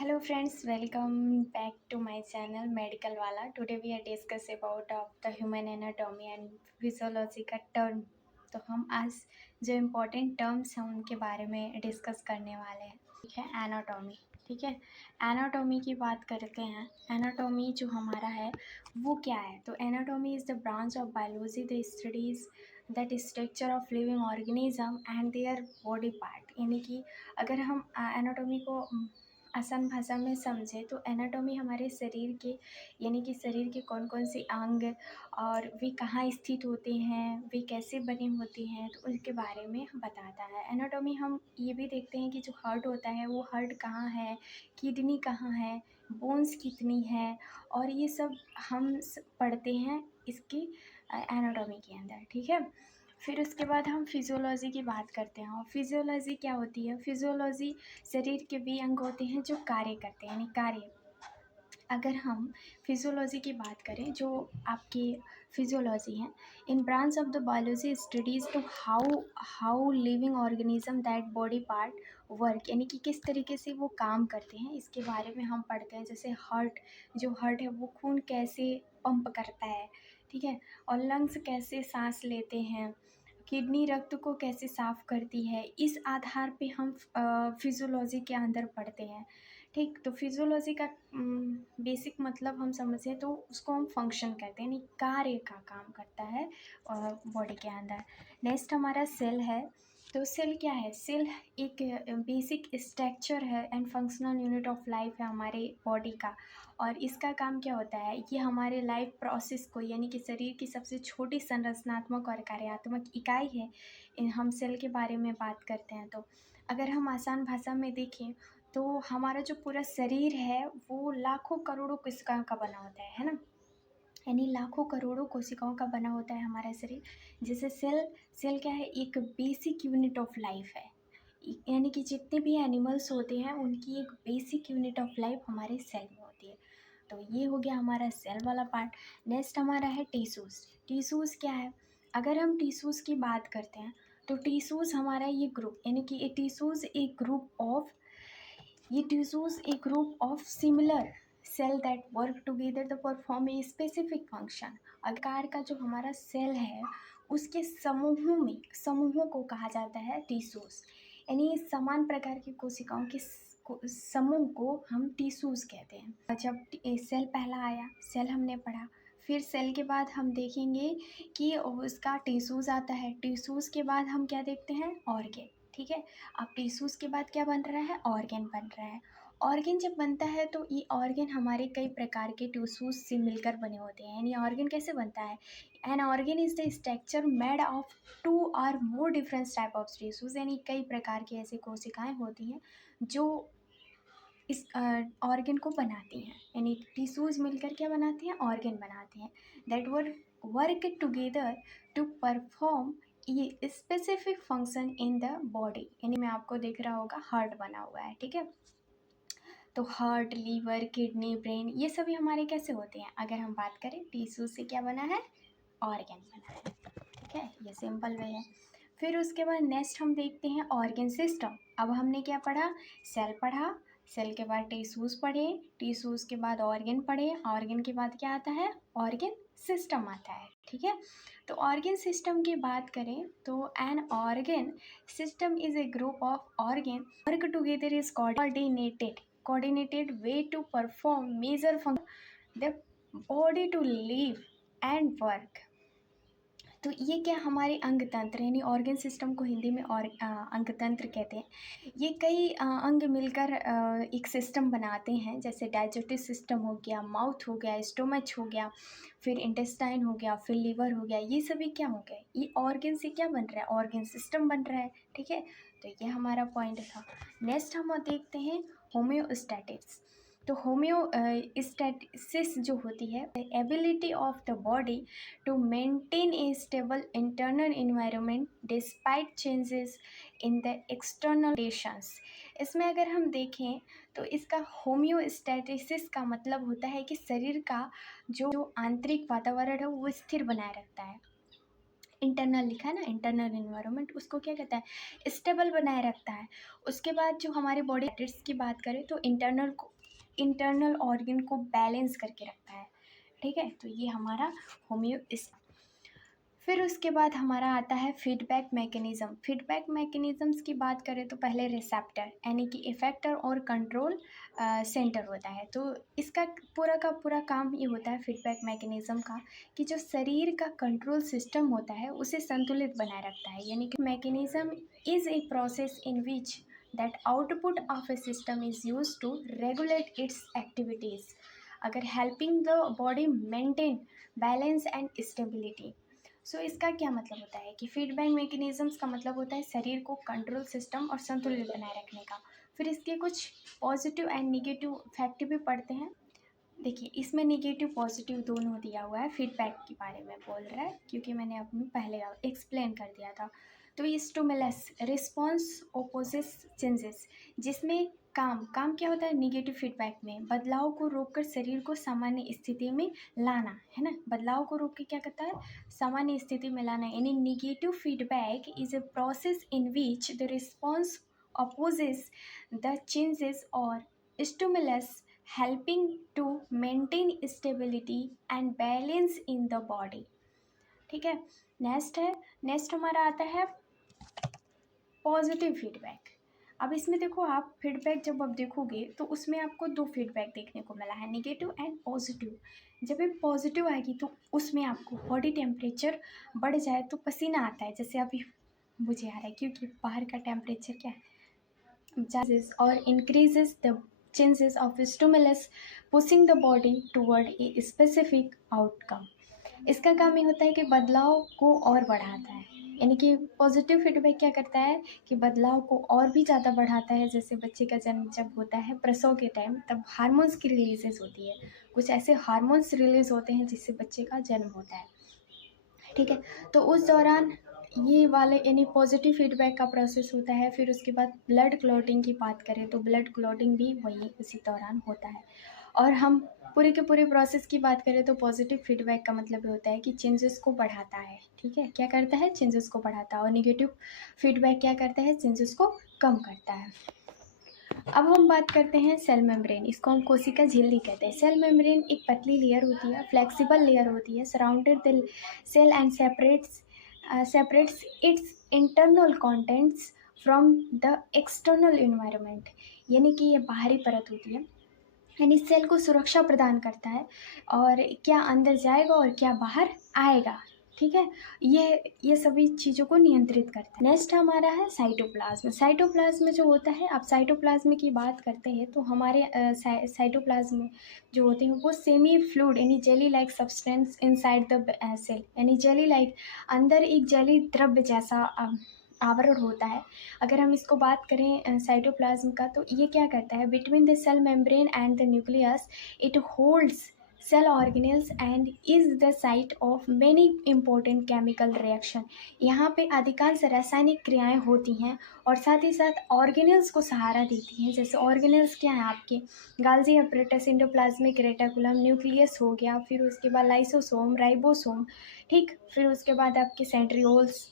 Hello friends, welcome back to my channel Medical Wala. Today we are discuss about of the human anatomy and physiology का term. तो हम आज जो important terms हैं उनके बारे में डिस्कस करने वाले हैं। ठीक है, एनाटॉमी। ठीक है, एनाटॉमी की बात करते हैं। एनाटॉमी जो हमारा है वो क्या है? तो anatomy is the branch of biology the studies that structure of living organism and their body part. यानी कि अगर हम एनाटॉमी को आसान भाषा में समझे तो एनाटॉमी हमारे शरीर के यानी कि शरीर के कौन कौन से अंग और वे कहाँ स्थित होते हैं, वे कैसे बने होते हैं, तो उनके बारे में बताता है। एनाटॉमी हम ये भी देखते हैं कि जो हार्ट होता है वो हार्ट कहाँ है, किडनी कहाँ है, बोन्स कितनी है, और ये सब हम पढ़ते हैं इसकी एनाटॉमी के अंदर। ठीक है, फिर उसके बाद हम फिजियोलॉजी की बात करते हैं। और फिजियोलॉजी क्या होती है? फिजियोलॉजी शरीर के वे अंग होते हैं जो कार्य करते हैं, यानी कार्य। अगर हम फिजियोलॉजी की बात करें, जो आपकी फिजियोलॉजी है, in branch of the biology studies to how how living organism that body part work, यानी कि किस तरीके से वो काम करते हैं, इसके बारे में हम पढ़ते हैं। जैसे हार्ट, जो हार्ट है वो खून कैसे पंप करता है, ठीक है, और लंग्स कैसे सांस लेते हैं, किडनी रक्त को कैसे साफ करती है, इस आधार पे हम फिजियोलॉजी के अंदर पढ़ते हैं। ठीक, तो फिजियोलॉजी का बेसिक मतलब हम समझें तो उसको हम फंक्शन कहते हैं, यानी कार्य का काम करता है बॉडी के अंदर। नेक्स्ट हमारा सेल है। तो सेल क्या है? सेल एक बेसिक स्ट्रक्चर है and functional unit of life है हमारे बॉडी का। और इसका काम क्या होता है? ये हमारे लाइफ प्रोसेस को, यानी कि शरीर की सबसे छोटी संरचनात्मक और कार्यात्मक इकाई है। हम सेल के बारे में बात करते हैं तो अगर हम आसान भाषा में देखें तो हमारा जो पूरा शरीर है वो लाखों करोड़ों कोशिकाओं का बना होता है ना, यानी लाखों करोड़ों कोशिकाओं का बना होता है हमारा शरीर। जैसे सेल, सेल क्या है? एक बेसिक यूनिट ऑफ लाइफ है, यानी कि जितने भी एनिमल्स होते हैं उनकी एक बेसिक यूनिट ऑफ लाइफ हमारे सेल में होती है। तो ये हो गया हमारा सेल वाला पार्ट। नेक्स्ट हमारा है टिश्यूज़। टिश्यूज़ क्या है? अगर हम टिश्यूज़ की बात करते हैं तो टिश्यूज़ हमारा ये ग्रुप, यानी कि ये टिश्यूज़ एक ग्रुप ऑफ, ये tissues a group of similar cell that work together the perform a specific function. आकार का जो हमारा सेल है उसके समूहों में, समूहों को कहा जाता है टिश्यूज़, यानी समान प्रकार की कोशिकाओं के समूह को हम टिश्यूज़ कहते हैं। जब सेल पहला आया, सेल हमने पढ़ा, फिर सेल के बाद हम देखेंगे कि उसका टिश्यूज़ आता है, टिश्यूज़ के बाद हम क्या देखते हैं? ऑर्गेन। ठीक है, अब टिश्यूज़ के बाद क्या बन रहा है? ऑर्गेन बन रहा है। ऑर्गेन जब बनता है तो ये ऑर्गेन हमारे कई प्रकार के टिश्यूज़ से मिलकर बने होते हैं। यानी ऑर्गेन कैसे बनता है? An organ is the structure made of two और more different type of tissues, यानी कई प्रकार की ऐसी कोशिकाएं होती हैं जो इस ऑर्गेन को बनाती हैं, यानी टिश्यूज़ मिलकर क्या बनाते हैं? ऑर्गेन बनाते हैं। That work together to perform ये specific function in the body. यानी मैं आपको दिख रहा होगा हार्ट बना हुआ है, ठीक है। तो हार्ट, लीवर, किडनी, ब्रेन, ये सभी हमारे कैसे होते हैं? अगर हम बात करें टिश्यू से क्या बना है? ऑर्गेन बना है। ठीक है, ये सिंपल वे है। फिर उसके बाद नेक्स्ट हम देखते हैं ऑर्गेन सिस्टम। अब हमने क्या पढ़ा? सेल पढ़ा, सेल के बाद टिश्यूज़ पढ़े, टिश्यूज़ के बाद ऑर्गेन पढ़े, ऑर्गेन के बाद क्या आता है? ऑर्गेन सिस्टम आता है। ठीक है, तो ऑर्गेन सिस्टम की बात करें तो N organ system is a group of organ work together is coordinated way to perform major function the body to live and work। तो ये क्या? हमारे अंग तंत्र, यानी ऑर्गन सिस्टम को हिंदी में और अंग तंत्र कहते हैं। ये कई अंग मिलकर एक सिस्टम बनाते हैं। जैसे डाइजेस्टिव सिस्टम हो गया, माउथ हो गया, स्टोमच हो गया, फिर इंटेस्टाइन हो गया, फिर लिवर हो गया, ये सभी क्या हो गए? ये ऑर्गन से क्या बन रहा है? ऑर्गन सिस्टम बन रहा है। ठीक है, तो ये हमारा पॉइंट था। नेक्स्ट हम देखते हैं होम्योस्टैटिक्स। तो होम्योस्टैटिसिस जो होती है, ability of the body to maintain a stable internal environment despite changes in the external conditions. इसमें अगर हम देखें तो इसका होम्योस्टैटिसिस का मतलब होता है कि शरीर का जो आंतरिक वातावरण है वो स्थिर बनाए रखता है। इंटरनल लिखा है ना, इंटरनल इन्वायरमेंट, उसको क्या कहता है, स्टेबल बनाए रखता है। उसके बाद जो हमारे बॉडी की बात करें तो इंटरनल ऑर्गन को बैलेंस करके रखता है। ठीक है, तो ये हमारा होम्यो। फिर उसके बाद हमारा आता है फीडबैक मैकेनिज़्म। फीडबैक मैकेनिज़म्स की बात करें तो पहले रिसेप्टर यानी कि इफेक्टर और कंट्रोल सेंटर होता है। तो इसका पूरा का पूरा काम ये होता है फीडबैक मैकेनिज़्म का कि जो शरीर का कंट्रोल सिस्टम होता है उसे संतुलित बनाए रखता है। यानी कि mechanism is a process in which that output of a system is use to regulate its activities, अगर helping the body maintain balance and stability. So इसका क्या मतलब होता है कि फीडबैक मैकेनिज़म्स का मतलब होता है शरीर को कंट्रोल सिस्टम और संतुलित बनाए रखने का। फिर इसके कुछ पॉजिटिव एंड निगेटिव फैक्ट भी पढ़ते हैं। देखिए, इसमें निगेटिव पॉजिटिव दोनों दिया हुआ है, फीडबैक के बारे में बोल रहा है क्योंकि मैंने अपने पहले एक्सप्लेन कर दिया था। तो स्टिमुलस रिस्पॉन्स ओपोजिस चेंजेस, जिसमें काम क्या होता है निगेटिव फीडबैक में, बदलाव को रोककर शरीर को सामान्य स्थिति में लाना, है ना, बदलाव को रोक के क्या करता है, सामान्य स्थिति में लाना। यानी negative feedback is a process in which the response opposes the changes or stimulus, helping to maintain stability and balance in the body। ठीक है, नेक्स्ट हमारा आता है पॉजिटिव फीडबैक। अब इसमें देखो, आप फीडबैक जब आप देखोगे तो उसमें आपको दो फीडबैक देखने को मिला है, नेगेटिव एंड पॉजिटिव। जब ये पॉजिटिव आएगी तो उसमें आपको बॉडी टेम्परेचर बढ़ जाए तो पसीना आता है, जैसे अभी मुझे आ रहा है क्योंकि बाहर का टेम्परेचर क्या है, changes or increases the chances of stimulus pushing the body toward a specific outcome। इसका काम ये होता है कि बदलाव को और बढ़ाता है। यानी कि पॉजिटिव फीडबैक क्या करता है कि बदलाव को और भी ज़्यादा बढ़ाता है। जैसे बच्चे का जन्म जब होता है प्रसव के टाइम, तब हार्मोन्स की रिलीजेस होती है, कुछ ऐसे हार्मोन्स रिलीज होते हैं जिससे बच्चे का जन्म होता है। ठीक है, तो उस दौरान ये वाले यानी पॉजिटिव फीडबैक का प्रोसेस होता है। फिर उसके बाद ब्लड क्लॉटिंग की बात करें तो ब्लड क्लॉटिंग भी वही उसी दौरान होता है। और हम पूरे के पूरे प्रोसेस की बात करें तो पॉजिटिव फीडबैक का मतलब ये होता है कि चेंजेस को बढ़ाता है। ठीक है, क्या करता है, चेंजेस को बढ़ाता है। और निगेटिव फीडबैक क्या करता है, चेंजेस को कम करता है। अब हम बात करते हैं सेल मेम्ब्रेन, इसको हम कोशिका झिल्ली कहते हैं। सेल मेम्ब्रेन एक पतली लेयर होती है, फ्लेक्सिबल लेयर होती है, surrounded the cell and separates its internal contents from the external environment। यानी कि ये बाहरी परत होती है, यानी सेल को सुरक्षा प्रदान करता है और क्या अंदर जाएगा और क्या बाहर आएगा। ठीक है, ये सभी चीज़ों को नियंत्रित करता है। नेक्स्ट हमारा है साइटोप्लाज्म। साइटोप्लाज्म जो होता है, आप साइटोप्लाज्म की बात करते हैं तो हमारे साइटोप्लाज्म जो होते हैं वो सेमी फ्लूइड यानी jelly like substance inside the cell, यानी जेली लाइक अंदर एक जेली द्रव्य जैसा आवरण होता है। अगर हम इसको बात करें साइटोप्लाज्म का, तो ये क्या करता है, between the cell membrane and the nucleus it holds cell organelles and is the site of many important chemical reaction. यहाँ पे अधिकांश रासायनिक क्रियाएं होती हैं और साथ ही साथ ऑर्गेनेल्स को सहारा देती हैं। जैसे ऑर्गेनेल्स क्या हैं आपके, गाल्जी अपरेटस, एंडोप्लाज्मिक रेटिकुलम, न्यूक्लियस हो गया, फिर उसके बाद लाइसोसोम, राइबोसोम, ठीक, फिर उसके बाद आपके सेंट्रियोल्स।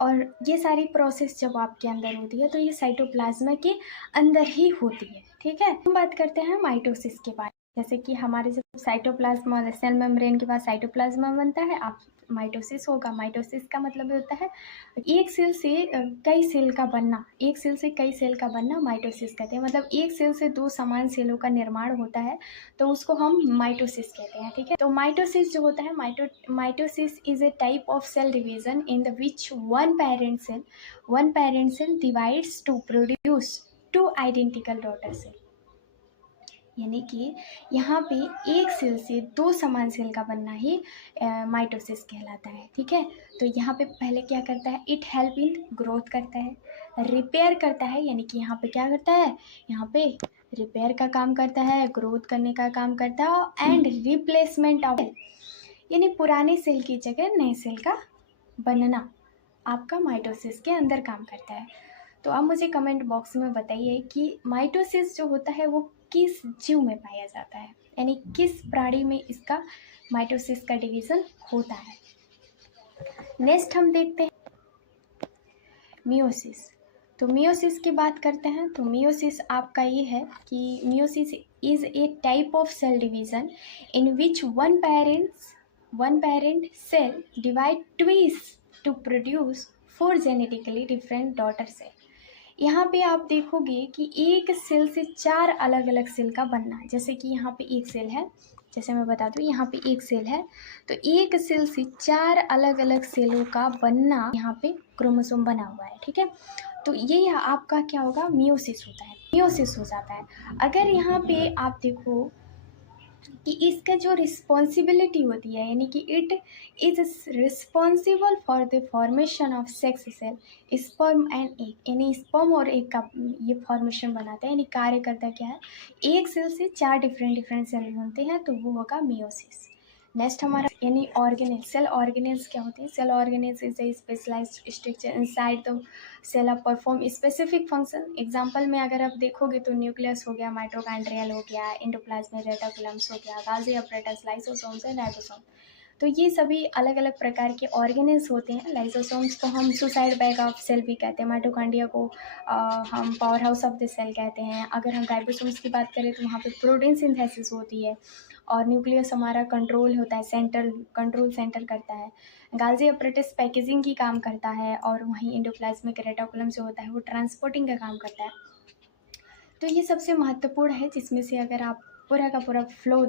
और ये सारी प्रोसेस जब आपके अंदर होती है तो ये साइटोप्लाज्मा के अंदर ही होती है। ठीक है, हम बात करते हैं माइटोसिस के बारे में। जैसे कि हमारे जब साइटोप्लाज्मा सेल मेम्ब्रेन के बाद साइटोप्लाज्मा बनता है, आप माइटोसिस होगा। माइटोसिस का मतलब होता है एक सेल से कई सेल का बनना, एक सेल से कई सेल का बनना माइटोसिस कहते हैं। मतलब एक सेल से दो समान सेलों का निर्माण होता है तो उसको हम माइटोसिस कहते हैं। ठीक है, तो माइटोसिस जो होता है, mitosis is a type of cell division in the which one parent cell divides to produce two identical daughter cell. यानी कि यहाँ पे एक सेल से दो समान सेल का बनना ही माइटोसिस कहलाता है। ठीक है, तो यहाँ पे पहले क्या करता है, इट हेल्प इन ग्रोथ करता है, रिपेयर करता है, यानी कि यहाँ पे क्या करता है, यहाँ पे रिपेयर का काम करता है, ग्रोथ करने का काम करता है, एंड रिप्लेसमेंट ऑफ, यानी पुराने सेल की जगह नए सेल का बनना आपका माइटोसिस के अंदर काम करता है। तो आप मुझे कमेंट बॉक्स में बताइए कि माइटोसिस जो होता है वो किस जीव में पाया जाता है, यानी किस प्राणी में इसका माइटोसिस का डिवीज़न होता है। नेक्स्ट हम देखते हैं मियोसिस। तो मियोसिस की बात करते हैं। तो मियोसिस आपका ये है कि meiosis is a type of cell division in which one parent cell divide twice to produce four genetically different daughter cell. यहाँ पे आप देखोगे कि एक सेल से चार अलग अलग सेल का बनना, जैसे कि यहाँ पे एक सेल है, जैसे मैं बता दूँ यहाँ पे एक सेल है, तो एक सेल से चार अलग अलग सेलों का बनना यहाँ पे क्रोमोसोम बना हुआ है, ठीक है। तो ये आपका क्या होगा, मियोसिस होता है, मियोसिस हो जाता है। अगर यहाँ पे आप देखो कि इसका जो रिस्पॉन्सिबिलिटी होती है, यानी कि it is responsible for the formation of sex cell sperm and egg, यानी स्पर्म और एग का ये फॉर्मेशन बनाता है, यानी कार्य करता क्या है, एक सेल से चार डिफरेंट सेल बनते हैं, तो वो होगा मियोसिस। नेक्स्ट हमारा यानी ऑर्गेनेल। सेल ऑर्गेनेल्स क्या होते हैं? Cell organelles is a specialized structure inside the cell of perform specific function. Example में अगर आप देखोगे तो न्यूक्लियस हो गया, माइटोकॉन्ड्रियल हो गया, एंडोप्लाज्मिक रेटिकुलम्स हो गया, गाल्गी अपरेटस, लाइसोसोम्स एंड राइबोसोम। तो ये सभी अलग अलग प्रकार के ऑर्गेनेल्स होते हैं। लाइसोसोम्स को हम सुसाइड बैग ऑफ सेल भी कहते हैं, माइटोकॉन्ड्रिया को हम power house of the cell कहते हैं। अगर हम राइबोसोम्स की बात करें तो वहाँ पे प्रोटीन सिंथेसिस होती है। और न्यूक्लियस हमारा कंट्रोल होता है, सेंट्रल कंट्रोल सेंटर करता है। गाल्गी अपरेटस पैकेजिंग की काम करता है, और वहीं एंडोप्लाज्मिक रेटिकुलम जो होता है वो ट्रांसपोर्टिंग का काम करता है। तो ये सबसे महत्वपूर्ण है, जिसमें से अगर आप पूरा का पूरा फ्लो